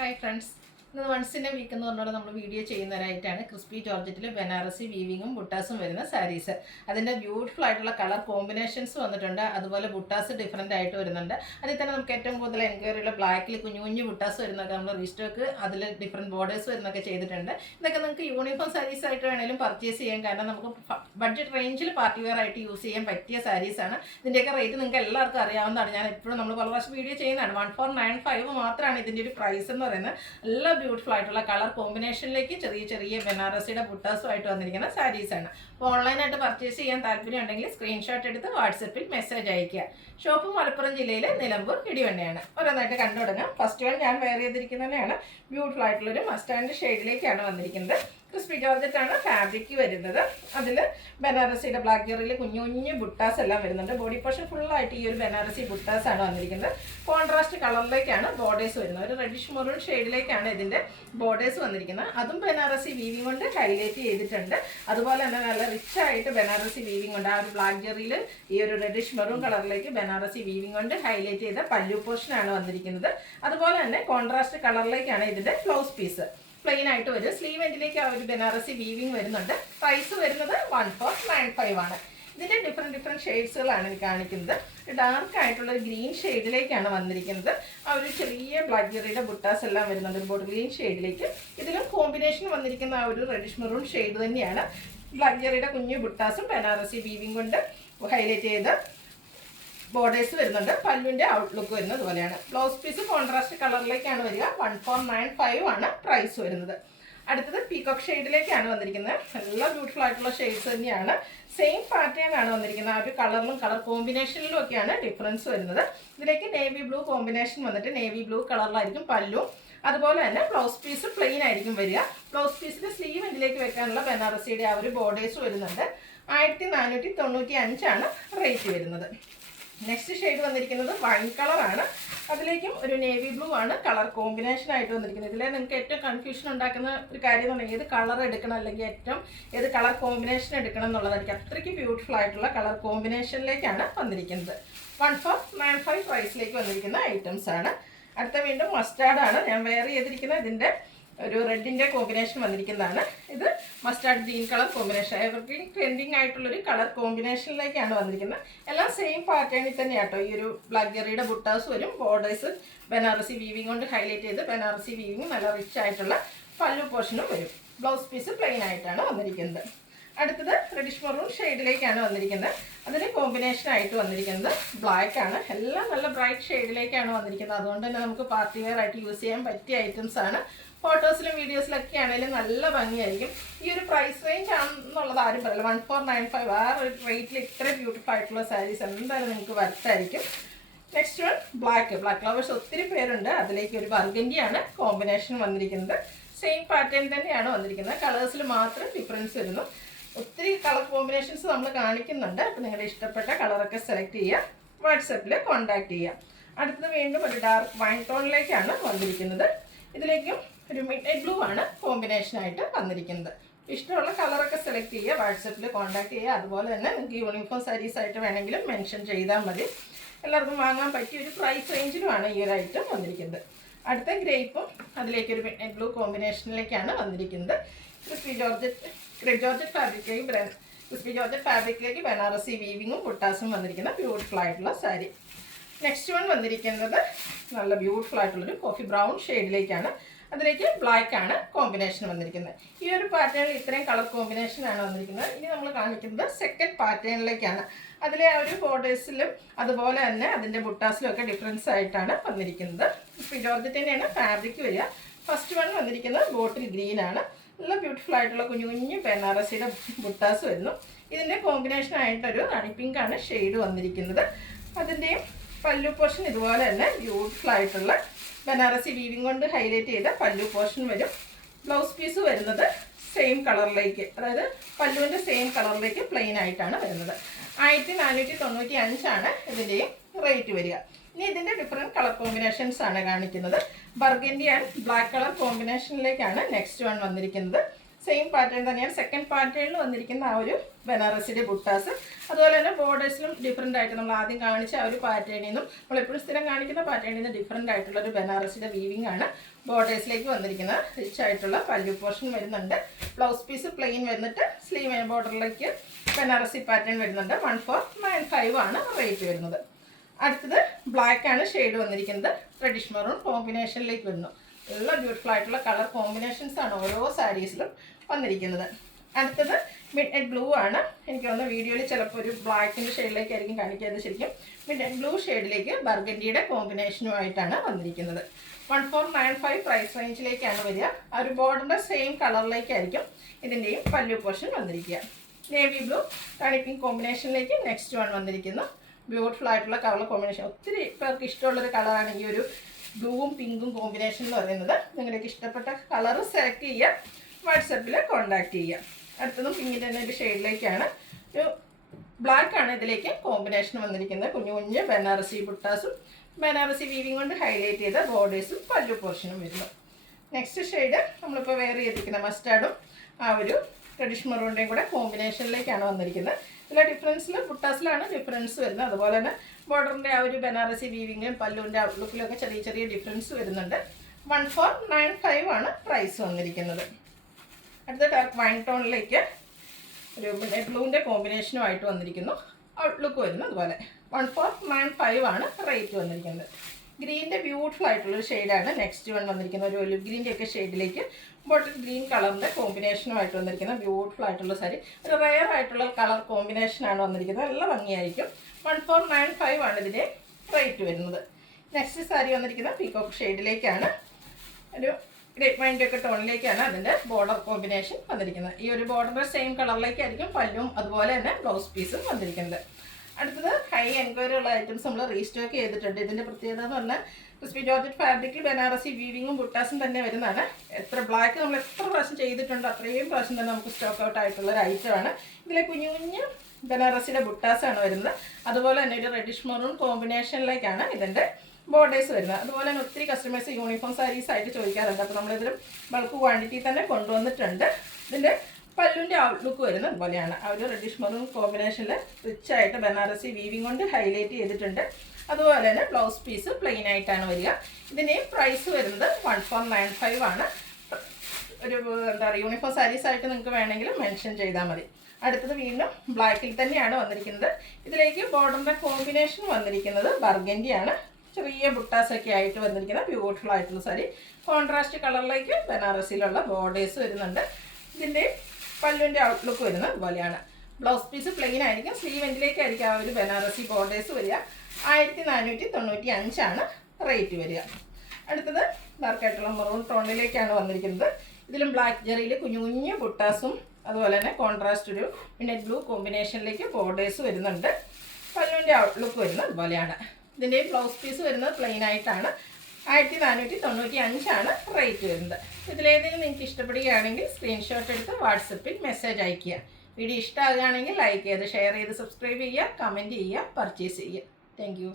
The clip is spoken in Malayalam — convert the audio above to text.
Hi friends. ഇന്ന് വൺസ് ഇൻ എ വീക്ക് എന്ന് പറഞ്ഞാൽ നമ്മൾ വീഡിയോ ചെയ്യുന്നവരായിട്ടാണ് ക്രിസ്പി ജോർജറ്റിൽ ബനാറസി വീവിങ്ങും ബുട്ടാസും വരുന്ന സാരീസ്. അതിൻ്റെ ബ്യൂട്ടിഫുൾ ആയിട്ടുള്ള കളർ കോമ്പിനേഷൻസ് വന്നിട്ടുണ്ട്. അതുപോലെ ബുട്ടാസ് ഡിഫറെൻ്റ് ആയിട്ട് വരുന്നുണ്ട്. അതിൽ തന്നെ നമുക്ക് ഏറ്റവും കൂടുതൽ എൻക്വയറിയുള്ള ബ്ലാക്കിൽ കുഞ്ഞു കുഞ്ഞു ബുട്ടാസ് വരുന്നൊക്കെ നമ്മൾ റീസ്റ്റോക്ക് അതിൽ ഡിഫറെൻറ്റ് ബോർഡേഴ്സ് വരുന്നൊക്കെ ചെയ്തിട്ടുണ്ട്. ഇതൊക്കെ നിങ്ങൾക്ക് യൂണിഫോം സാരീസ് ആയിട്ട് വേണമെങ്കിലും പർച്ചേസ് ചെയ്യാൻ, കാരണം നമുക്ക് ബഡ്ജറ്റ് റേഞ്ചിൽ പാർട്ടി വെയർ ആയിട്ട് യൂസ് ചെയ്യാൻ പറ്റിയ സാരീസാണ്. ഇതിൻ്റെയൊക്കെ റേറ്റ് നിങ്ങൾക്ക് എല്ലാവർക്കും അറിയാവുന്നതാണ്. ഞാൻ എപ്പോഴും നമ്മൾ പല പ്രാവശ്യം വീഡിയോ ചെയ്യുന്നതാണ്. 1495 മാത്രമാണ് ഇതിൻ്റെ ഒരു പ്രൈസ് എന്ന് പറയുന്നത്. എല്ലാ ബ്യൂട്ടിഫുൾ ആയിട്ടുള്ള കളർ കോമ്പിനേഷനിലേക്ക് ചെറിയ ചെറിയ ബനാറസിയുടെ ബുട്ടാസുമായിട്ട് വന്നിരിക്കുന്ന സാരീസാണ്. അപ്പോൾ ഓൺലൈനായിട്ട് പർച്ചേസ് ചെയ്യാൻ താല്പര്യം ഉണ്ടെങ്കിൽ സ്ക്രീൻഷോട്ട് എടുത്ത് വാട്സപ്പിൽ മെസ്സേജ് അയയ്ക്കുക. ഷോപ്പ് മലപ്പുറം ജില്ലയിലെ നിലമ്പൂർ ഇടിവണ്ണയാണ്. ഓരോന്നായിട്ട് കണ്ടു തുടങ്ങാം. ഫസ്റ്റ് വൺ ഞാൻ വെയർ ചെയ്തിരിക്കുന്നതന്നെയാണ്. ബ്യൂട്ടിഫുൾ ആയിട്ടുള്ളൊരു മസ്റ്റാൻഡ് ഷെയ്ഡിലേക്കാണ് വന്നിരിക്കുന്നത്. ക്രിസ്പി ജോർജറ്റാണ് ഫാബ്രിക് വരുന്നത്. അതിൽ ബനാറസിയുടെ ബ്ലാക്ക് ജെറിയിൽ കുഞ്ഞു കുഞ്ഞു ബുട്ടാസ് എല്ലാം വരുന്നുണ്ട്. ബോഡി പോർഷൻ ഫുള്ളായിട്ട് ഈ ഒരു ബനാറസി ബുട്ടാസാണ് വന്നിരിക്കുന്നത്. കോൺട്രാസ്റ്റ് കളറിലേക്കാണ് ബോർഡേഴ്സ് വരുന്നത്. ഒരു റെഡിഷ് മെറൂൺ ഷെയ്ഡിലേക്കാണ് ഇതിൻ്റെ ബോർഡേഴ്സ് വന്നിരിക്കുന്നത്. അതും ബനാറസി വീവിങ് കൊണ്ട് ഹൈലൈറ്റ് ചെയ്തിട്ടുണ്ട്. അതുപോലെ തന്നെ നല്ല റിച്ച് ആയിട്ട് ബനാറസി വീവിങ് കൊണ്ട് ആ ഒരു ബ്ലാക്ക് ജെറിയിൽ ഈ ഒരു റെഡിഷ് മെറൂൺ കളറിലേക്ക് ബനാറസി വീവിങ് കൊണ്ട് ഹൈലൈറ്റ് ചെയ്ത പല്ലു പോർഷനാണ് വന്നിരിക്കുന്നത്. അതുപോലെ തന്നെ കോൺട്രാസ്റ്റ് കളറിലേക്കാണ് ഇതിൻ്റെ ബ്ലൗസ് പീസ്. പ്ലെയിൻ ആയിട്ട് വരും. സ്ലീവ് എൻഡിലേക്ക് ആ ഒരു ബനാറസി വീവിങ് വരുന്നുണ്ട്. പ്രൈസ് വരുന്നത് 1495 ആണ്. ഇതിൻ്റെ ഡിഫറെൻറ്റ് ഷെയ്ഡ്സുകളാണ് എനിക്ക് കാണിക്കുന്നത്. ഡാർക്ക് ആയിട്ടുള്ള ഒരു ഗ്രീൻ ഷെയ്ഡിലേക്കാണ് വന്നിരിക്കുന്നത്. ആ ഒരു ചെറിയ ബ്ലാക്ക് ജെറിയുടെ ബുട്ടാസ് എല്ലാം വരുന്നുണ്ട് ബോട്ട് ഗ്രീൻ ഷെയ്ഡിലേക്ക്. ഇതിലും കോമ്പിനേഷൻ വന്നിരിക്കുന്ന ആ ഒരു റെഡിഷ് മെറൂൺ ഷെയ്ഡ് തന്നെയാണ്. ബ്ലാക്ക് ജെറിയുടെ കുഞ്ഞു ബുട്ടാസും ബനാറസി വീവിങ് കൊണ്ട് ഹൈലൈറ്റ് ചെയ്ത് ബോർഡേഴ്സ് വരുന്നുണ്ട്. പല്ലുവിൻ്റെ ഔട്ട്ലുക്ക് വരുന്നത് പോലെയാണ്. ബ്ലൗസ് പീസ് കോൺട്രാസ്റ്റ് കളറിലേക്കാണ് വരിക. 1495 ആണ് പ്രൈസ് വരുന്നത്. അടുത്തത് പീകോക്ക് ഷെയ്ഡിലേക്കാണ് വന്നിരിക്കുന്നത്. എല്ലാ ബ്യൂട്ടിഫുൾ ആയിട്ടുള്ള ഷെയ്ഡ്സ് തന്നെയാണ്. സെയിം പാറ്റേൺ ആണ് വന്നിരിക്കുന്നത്. ആ ഒരു കളറിലും കളർ കോമ്പിനേഷനിലും ഒക്കെയാണ് ഡിഫറൻസ് വരുന്നത്. ഇതിലേക്ക് നേവി ബ്ലൂ കോമ്പിനേഷൻ വന്നിട്ട് നേവി ബ്ലൂ കളറിലായിരിക്കും പല്ലും. അതുപോലെ തന്നെ ബ്ലൗസ് പീസ് പ്ലെയിൻ ആയിരിക്കും വരിക. ബ്ലൗസ് പീസിൻ്റെ സ്ലീവ് എൻഡിലേക്ക് വെക്കാനുള്ള ബനാറസിയുടെ ആ ഒരു ബോർഡേഴ്സ് വരുന്നുണ്ട്. 1495 ആണ് റേറ്റ് വരുന്നത്. നെക്സ്റ്റ് ഷെയ്ഡ് വന്നിരിക്കുന്നത് വൈൻ കളറാണ്. അതിലേക്കും ഒരു നേവി ബ്ലൂ ആണ് കളർ കോമ്പിനേഷൻ ആയിട്ട് വന്നിരിക്കുന്നത്. ഇതിലെ നിങ്ങൾക്ക് ഏറ്റവും കൺഫ്യൂഷൻ ഉണ്ടാക്കുന്ന ഒരു കാര്യം എന്ന് പറഞ്ഞാൽ ഏത് കളർ എടുക്കണം, അല്ലെങ്കിൽ ഏത് കളർ കോമ്പിനേഷൻ എടുക്കണം എന്നുള്ളതായിരിക്കും. അത്രയ്ക്ക് ബ്യൂട്ടിഫുൾ ആയിട്ടുള്ള കളർ കോമ്പിനേഷനിലേക്കാണ് വന്നിരിക്കുന്നത്. 1495 പ്രൈസിലേക്ക് വന്നിരിക്കുന്ന ഐറ്റംസ് ആണ്. അടുത്ത വീണ്ടും മസ്റ്റാർഡ് ആണ് ഞാൻ വെയർ ചെയ്തിരിക്കുന്നത്. ഇതിൻ്റെ ഒരു റെഡിൻ്റെ കോമ്പിനേഷൻ വന്നിരിക്കുന്നതാണ്. ഇത് mustard green colour combination. Evergreen trending ആയിട്ടുള്ളൊരു കളർ കോമ്പിനേഷനിലേക്കാണ് വന്നിരിക്കുന്നത്. എല്ലാം സെയിം പാറ്റേണിൽ തന്നെയാട്ടോ. ഈ ഒരു ബ്ലാക്ക് ജെറിയുടെ ബുട്ടാസ് വരും. ബോർഡേഴ്സ് ബനാറസി വീവിങ് കൊണ്ട് ഹൈലൈറ്റ് ചെയ്ത് ബനാറസി വീവിങ് നല്ല റിച്ച് ആയിട്ടുള്ള പല്ലു പോർഷനും വരും. ബ്ലൗസ് പീസ് പ്ലെയിൻ ആയിട്ടാണ് വന്നിരിക്കുന്നത്. അടുത്തത് റെഡിഷ് മെറൂൺ ഷെയ്ഡിലേക്കാണ് വന്നിരിക്കുന്നത്. അതിന് കോമ്പിനേഷൻ ആയിട്ട് വന്നിരിക്കുന്നത് ബ്ലാക്ക് ആണ്. എല്ലാം നല്ല ബ്രൈറ്റ് ഷെയ്ഡിലേക്കാണ് വന്നിരിക്കുന്നത്. അതുകൊണ്ട് തന്നെ നമുക്ക് പാർട്ടി വെയർ ആയിട്ട് യൂസ് ചെയ്യാൻ പറ്റിയ ഐറ്റംസ് ആണ്. ഫോട്ടോസിലും വീഡിയോസിലൊക്കെ ആണെങ്കിലും നല്ല ഭംഗിയായിരിക്കും. ഈ ഒരു പ്രൈസ് റേഞ്ച് ആണെന്നുള്ളത് ആരും പറയില്ല. 1495 ആ ഒരു റേറ്റിൽ ഇത്ര ബ്യൂട്ടിഫുൾ ആയിട്ടുള്ള സാരീസ് എന്തായാലും നിങ്ങൾക്ക് വരുത്തായിരിക്കും. നെക്സ്റ്റ് വൺ ബ്ലാക്ക് ലവേഴ്സ് ഒത്തിരി പേരുണ്ട്. അതിലേക്ക് ഒരു ബർഗൻഡിയാണ് കോമ്പിനേഷൻ വന്നിരിക്കുന്നത്. സെയിം പാറ്റേൺ തന്നെയാണ് വന്നിരിക്കുന്നത്. കളേഴ്സിൽ മാത്രം ഡിഫറൻസ് വരുന്നു. ഒത്തിരി കളർ കോമ്പിനേഷൻസ് നമ്മൾ കാണിക്കുന്നുണ്ട്. അപ്പോൾ നിങ്ങളുടെ ഇഷ്ടപ്പെട്ട കളറൊക്കെ സെലക്ട് ചെയ്യുക. വാട്സപ്പിൽ കോൺടാക്ട് ചെയ്യുക. അടുത്തത് വീണ്ടും ഒരു ഡാർക്ക് വൈൻ ടോണിലേക്കാണ് വന്നിരിക്കുന്നത്. ഇതിലേക്കും ഒരു മിഡ് നൈറ്റ് ബ്ലൂ ആണ് കോമ്പിനേഷനായിട്ട് വന്നിരിക്കുന്നത്. ഇഷ്ടമുള്ള കളറൊക്കെ സെലക്ട് ചെയ്യുക. വാട്സപ്പിൽ കോൺടാക്ട് ചെയ്യുക. അതുപോലെ തന്നെ നിങ്ങൾക്ക് യൂണിഫോം സാരീസ് ആയിട്ട് വേണമെങ്കിലും മെൻഷൻ ചെയ്താൽ മതി. എല്ലാവർക്കും വാങ്ങാൻ പറ്റിയ ഒരു പ്രൈസ് റേഞ്ചിലുമാണ് ഈ ഒരു ഐറ്റം വന്നിരിക്കുന്നത്. അടുത്ത ഗ്രേപ്പും അതിലേക്കൊരു മിഡ് നൈറ്റ് ബ്ലൂ കോമ്പിനേഷനിലേക്കാണ് വന്നിരിക്കുന്നത്. ക്രിസ്പി ജോർജറ്റ് ഫാബ്രിക്കിലേക്ക് ബനാറസി വീവിങ്ങും ബുട്ടാസും വന്നിരിക്കുന്ന ബ്യൂട്ടിഫുൾ ആയിട്ടുള്ള സാരി. നെക്സ്റ്റ് വൺ വന്നിരിക്കുന്നത് നല്ല ബ്യൂട്ടിഫുൾ ആയിട്ടുള്ളൊരു കോഫി ബ്രൗൺ ഷെയ്ഡിലേക്കാണ്. അതിലേക്ക് ബ്ലാക്ക് ആണ് കോമ്പിനേഷൻ വന്നിരിക്കുന്നത്. ഈ ഒരു പാറ്റേണിൽ ഇത്രയും കളർ കോമ്പിനേഷനാണ് വന്നിരിക്കുന്നത്. ഇനി നമ്മൾ കാണിക്കുന്നത് സെക്കൻഡ് പാറ്റേണിലേക്കാണ്. അതിലെ ആ ഒരു ബോർഡേഴ്സിലും അതുപോലെ തന്നെ അതിൻ്റെ ബുട്ടാസിലും ഒക്കെ ഡിഫറൻസ് ആയിട്ടാണ് വന്നിരിക്കുന്നത്. ജോർജറ്റ് തന്നെയാണ് ഫാബ്രിക് വരിക. ഫസ്റ്റ് വൺ വന്നിരിക്കുന്നത് ബോട്ടിൽ ഗ്രീൻ ആണ്. നല്ല ബ്യൂട്ടിഫുൾ ആയിട്ടുള്ള കുഞ്ഞു കുഞ്ഞു ബനാറസിയുടെ ബുട്ടാസ് വരുന്നു. ഇതിൻ്റെ കോമ്പിനേഷൻ ആയിട്ടൊരു ഹണി പിങ്ക് ആണ് ഷെയ്ഡ് വന്നിരിക്കുന്നത്. അതിൻ്റെയും പല്ലു പോർഷൻ ഇതുപോലെ തന്നെ ബ്യൂട്ടിഫുൾ ആയിട്ടുള്ള ബനാറസി വീവിങ് കൊണ്ട് ഹൈലൈറ്റ് ചെയ്ത പല്ലു പോർഷൻ വരും. ബ്ലൗസ് പീസ് വരുന്നത് സെയിം കളറിലേക്ക്, അതായത് പല്ലുവിൻ്റെ സെയിം കളറിലേക്ക് പ്ലെയിൻ ആയിട്ടാണ് വരുന്നത്. 1495 ആണ് ഇതിൻ്റെയും റേറ്റ് വരിക. ഇനി ഇതിൻ്റെ ഡിഫറെൻറ്റ് കളർ കോമ്പിനേഷൻസ് ആണ് കാണിക്കുന്നത്. ബർഗൻഡി ആൻഡ് ബ്ലാക്ക് കളർ കോമ്പിനേഷനിലേക്കാണ് നെക്സ്റ്റ് വൺ വന്നിരിക്കുന്നത്. സെയിം പാറ്റേൺ തന്നെയാണ്. സെക്കൻഡ് പാറ്റേണിൽ വന്നിരിക്കുന്ന ആ ഒരു ബനാറസിയുടെ ബുട്ടാസ്. അതുപോലെ തന്നെ ബോർഡേഴ്സിലും ഡിഫറെൻ്റ് ആയിട്ട് നമ്മൾ ആദ്യം കാണിച്ച ആ ഒരു പാറ്റേണിൽ നിന്നും നമ്മളെപ്പോഴും സ്ഥിരം കാണിക്കുന്ന പാറ്റേണിൽ നിന്ന് ഡിഫറെൻ്റ് ആയിട്ടുള്ള ഒരു ബനാറസിയുടെ വീവിംഗ് ആണ് ബോർഡേഴ്സിലേക്ക് വന്നിരിക്കുന്നത്. റിച്ച് ആയിട്ടുള്ള പല്ലു പോർഷൻ വരുന്നുണ്ട്. ബ്ലൗസ് പീസ് പ്ലെയിൻ വന്നിട്ട് സ്ലീവ് ബോർഡറിലേക്ക് ബനാറസി പാറ്റേൺ വരുന്നുണ്ട്. 1495 ആണ് റേറ്റ് വരുന്നത്. അടുത്തത് ബ്ലാക്ക് ആണ് ഷെയ്ഡ് വന്നിരിക്കുന്നത്. റെഡിഷ് മെറൂൺ കോമ്പിനേഷനിലേക്ക് വരുന്നു. നല്ല ബ്യൂട്ടിഫുൾ ആയിട്ടുള്ള കളർ കോമ്പിനേഷൻസ് ആണ് ഓരോ സാരീസിലും വന്നിരിക്കുന്നത്. അടുത്തത് മിഡ് നൈറ്റ് ബ്ലൂ ആണ്. എനിക്ക് തോന്നുന്നു വീഡിയോയിൽ ചിലപ്പോൾ ഒരു ബ്ലാക്കിൻ്റെ ഷെയ്ഡിലേക്കായിരിക്കും കാണിക്കുന്നത്. ശരിക്കും മിഡ് നൈറ്റ് ബ്ലൂ ഷെയ്ഡിലേക്ക് ബർഗൻഡിയുടെ കോമ്പിനേഷനുമായിട്ടാണ് വന്നിരിക്കുന്നത്. 1495 പ്രൈസ് റേഞ്ചിലേക്കാണ് വരിക. ആ ഒരു ബോർഡറിൻ്റെ സെയിം കളറിലേക്കായിരിക്കും ഇതിൻ്റെയും പല്ലു പോർഷൻ വന്നിരിക്കുക. നേവി ബ്ലൂ പിങ്ക് കോമ്പിനേഷനിലേക്ക് നെക്സ്റ്റ് വൺ വന്നിരിക്കുന്നു. ബ്യൂട്ടിഫുൾ ആയിട്ടുള്ള കളർ കോമ്പിനേഷൻ. ഒത്തിരി പേർക്ക് ഇഷ്ടമുള്ളൊരു കളറാണ് ഈ ഒരു ബ്ലൂവും പിങ്കും കോമ്പിനേഷൻ എന്ന് പറയുന്നത്. നിങ്ങൾക്ക് ഇഷ്ടപ്പെട്ട കളർ സെലക്ട് ചെയ്യുക, വാട്സപ്പിൽ കോൺടാക്ട് ചെയ്യുക. അടുത്തതും പിങ്കിൻ്റെ തന്നെ ഒരു ഷെയ്ഡിലേക്കാണ്. ഒരു ബ്ലാക്ക് ആണ് ഇതിലേക്ക് കോമ്പിനേഷൻ വന്നിരിക്കുന്നത്. കുഞ്ഞു കുഞ്ഞ് ബനാറസി ബുട്ടാസും ബനാറസി വീവിങ് കൊണ്ട് ഹൈലൈറ്റ് ചെയ്ത ബോർഡേഴ്സും പല്ലു പോർഷനും വരുന്നു. നെക്സ്റ്റ് ഷെയ്ഡ് നമ്മളിപ്പോൾ വെയർ ചെയ്തിരിക്കുന്ന മസ്റ്റാർഡും ആ ഒരു റെഡിഷ് മെറൂണിൻ്റെയും കൂടെ കോമ്പിനേഷനിലേക്കാണ് വന്നിരിക്കുന്നത്. ഇതിലെ ഡിഫറൻസിൽ ബുട്ടാസിലാണ് ഡിഫറൻസ് വരുന്നത്. അതുപോലെ തന്നെ ബോർഡറിൻ്റെ ആ ഒരു ബനാറസി വീവിങ്ങിലും പല്ലുവിൻ്റെ ഔട്ട്ലുക്കിലൊക്കെ ചെറിയ ചെറിയ ഡിഫറൻസ് വരുന്നുണ്ട്. 1495 ആണ് പ്രൈസ് വന്നിരിക്കുന്നത്. അടുത്ത ഡാർക്ക് വൈൻ ടോണിലേക്ക് ഒരു ബ്ലൂവിൻ്റെ കോമ്പിനേഷനുമായിട്ട് വന്നിരിക്കുന്നു. ഔട്ട്ലുക്ക് വരുന്നു അതുപോലെ. 1495 ആണ് റേറ്റ് വന്നിരിക്കുന്നത്. ഗ്രീൻ്റെ ബ്യൂട്ടിഫുൾ ആയിട്ടുള്ളൊരു ഷെയ്ഡാണ് നെക്സ്റ്റ് വൺ വന്നിരിക്കുന്നത്. ഒരു ഒലിവ് ഗ്രീൻ്റെ ഒക്കെ ഷെയ്ഡിലേക്ക് ബോട്ടിൽ ഗ്രീൻ കളറിൻ്റെ കോമ്പിനേഷനുമായിട്ട് വന്നിരിക്കുന്നത് ബ്യൂട്ടിഫുൾ ആയിട്ടുള്ള സാരി. ഒരു റെയർ ആയിട്ടുള്ള കളർ കോമ്പിനേഷനാണ് വന്നിരിക്കുന്നത്. നല്ല ഭംഗിയായിരിക്കും. 1495 ആണ് ഇതിൻ്റെ റേറ്റ് വരുന്നത്. നെക്സ്റ്റ് സാരി വന്നിരിക്കുന്നത് പീകോക്ക് ഷെയ്ഡിലേക്കാണ്. ഒരു ഗ്രേപ്പ് വൈൻ്റെ ഒക്കെ ടോണിലേക്കാണ് അതിൻ്റെ ബോർഡർ കോമ്പിനേഷൻ വന്നിരിക്കുന്നത്. ഈ ഒരു ബോർഡറിൻ്റെ സെയിം കളറിലേക്കായിരിക്കും പല്ലും അതുപോലെ തന്നെ ബ്ലൗസ് പീസും വന്നിരിക്കുന്നത്. അടുത്തത് ഹൈ എൻക്വയറി ഉള്ള ഐറ്റംസ് നമ്മൾ റീസ്റ്റോക്ക് ചെയ്തിട്ടുണ്ട്. ഇതിൻ്റെ പ്രത്യേകത എന്ന് പറഞ്ഞാൽ ക്രിസ്പി ജോർജറ്റ് ഫാബ്രിക്കിൽ ബനാറസി വീവിങ്ങും ബുട്ടാസും തന്നെ വരുന്നതാണ്. ബ്ലാക്ക് നമ്മൾ എത്ര പ്രാവശ്യം ചെയ്തിട്ടുണ്ടോ അത്രയും പ്രാവശ്യം തന്നെ നമുക്ക് സ്റ്റോക്ക് ഔട്ട് ആയിട്ടുള്ള ഒരു ഐറ്റമാണ്. ഇതിലെ കുഞ്ഞു കുഞ്ഞു ബനാറസിയുടെ ബുട്ടാസാണ് വരുന്നത്. അതുപോലെ തന്നെ ഒരു റെഡിഷ് മെറൂൺ കോമ്പിനേഷനിലേക്കാണ് ഇതിൻ്റെ ബോർഡേഴ്സ് വരുന്നത്. അതുപോലെ തന്നെ ഒത്തിരി കസ്റ്റമേഴ്സ് യൂണിഫോം സാരീസ് ആയിട്ട് ചോദിക്കാറുണ്ട്. അപ്പോൾ നമ്മളിതിലും ബൾക്ക് ക്വാണ്ടിറ്റി തന്നെ കൊണ്ടുവന്നിട്ടുണ്ട്. ഇതിൻ്റെ പല്ലുവിൻ്റെ ഔട്ട്ലുക്ക് വരുന്നത് അതുപോലെയാണ്. ആ ഒരു റെഡിഷ് മെറൂൺ കോമ്പിനേഷനിൽ റിച്ച് ആയിട്ട് ബനാറസി വീവിങ് കൊണ്ട് ഹൈലൈറ്റ് ചെയ്തിട്ടുണ്ട്. അതുപോലെ തന്നെ ബ്ലൗസ് പീസ് പ്ലെയിൻ ആയിട്ടാണ് വരിക. ഇതിൻ്റെയും പ്രൈസ് വരുന്നത് 1495 ആണ്. ഒരു എന്താ പറയുക യൂണിഫോം സാരീസ് ആയിട്ട് നിങ്ങൾക്ക് വേണമെങ്കിൽ മെൻഷൻ ചെയ്താൽ മതി. അടുത്തത് വീണ്ടും ബ്ലാക്കിൽ തന്നെയാണ് വന്നിരിക്കുന്നത്. ഇതിലേക്ക് ബോർഡറിൻ്റെ കോമ്പിനേഷൻ വന്നിരിക്കുന്നത് ബർഗൻഡിയാണ്. ചെറിയ ബുട്ടാസൊക്കെ ആയിട്ട് വന്നിരിക്കുന്ന ബ്യൂട്ടിഫുൾ ആയിട്ടുള്ള സാരി. കോൺട്രാസ്റ്റ് കളറിലേക്ക് ബനാറസിയിലുള്ള ബോർഡേഴ്സ് വരുന്നുണ്ട്. ഇതിൻ്റെ പല്ലുവിൻ്റെ ഔട്ട്ലുക്ക് വരുന്നത് അതുപോലെയാണ്. ബ്ലൗസ് പീസ് പ്ലെയിൻ ആയിരിക്കും. സ്ലീവ് എൻഡിലേക്കായിരിക്കും ആ ഒരു ബനാറസി ബോർഡേഴ്സ് വരിക. 1495 ആണ് റേറ്റ് വരിക. അടുത്തത് ഡാർക്കായിട്ടുള്ള മെറൂൺ ടോണിലേക്കാണ് വന്നിരിക്കുന്നത്. ഇതിലും ബ്ലാക്ക് ജെറിയിൽ കുഞ്ഞു കുഞ്ഞു ബുട്ടാസും അതുപോലെ തന്നെ കോൺട്രാസ്റ്റ് ഒരു മിഡ്നൈറ്റ് ബ്ലൂ കോമ്പിനേഷനിലേക്ക് ബോർഡേഴ്സ് വരുന്നുണ്ട്. പല്ലുവിൻ്റെ ഔട്ട്ലുക്ക് വരുന്നത് അതുപോലെയാണ്. ഇതിൻ്റെ ബ്ലൗസ് പീസ് വരുന്നത് പ്ലെയിൻ ആയിട്ടാണ്. 1495 ആണ് റേറ്റ് വരുന്നത്. ഇതിലേതെങ്കിലും നിങ്ങൾക്ക് ഇഷ്ടപ്പെടുകയാണെങ്കിൽ സ്ക്രീൻഷോട്ട് എടുത്ത് വാട്സപ്പിൽ മെസ്സേജ് അയയ്ക്കുക. വീഡിയോ ഇഷ്ടമാകുകയാണെങ്കിൽ ലൈക്ക് ചെയ്ത് ഷെയർ ചെയ്ത് സബ്സ്ക്രൈബ് ചെയ്യുക, കമൻറ്റ് ചെയ്യുക, പർച്ചേസ് ചെയ്യുക. Thank you.